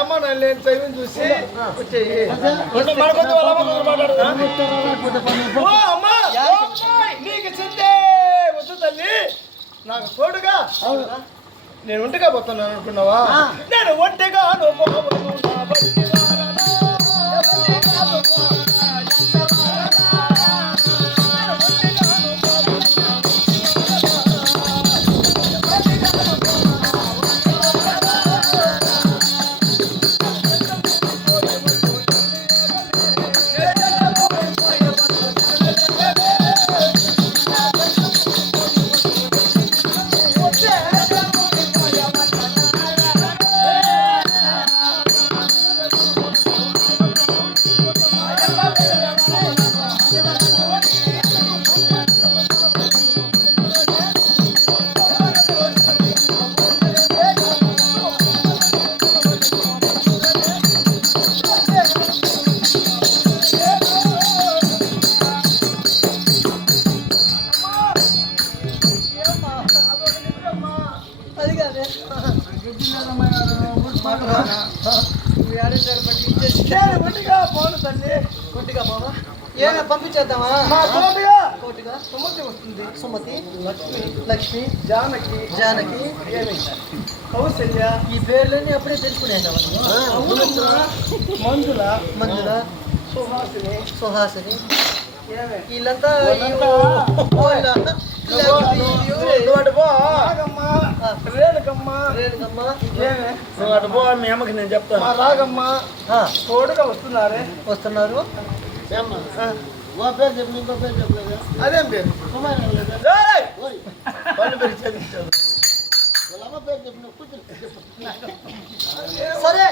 అమ్మ నన్ను టైం చూసి వచ్చేయి మనకొద్దు వాళ్ళ అమ్మ మాట్లాడుతా నీకు చెందే వద్దు తల్లి నాకు తోడుగా నేను ఒంటిగా పోతున్నాను అనుకున్నావా నేను ఒంటిగా పంపించేద్దామా కోటిగా సుమతి వస్తుంది సుమతి లక్ష్మి జానకి కౌసల్య ఈ పేర్లన్నీ అప్పుడే తెలుసుకునేదా మంజుల సుహాసిని వీళ్ళంతా రేణుకమ్మ మీ అమ్మకి నేను చెప్తాను రాగమ్మ తోడుగా వస్తున్నారు అదేం పేరు వాళ్ళు పేరు చదివించారు సరే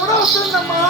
కూడా వస్తుందమ్మా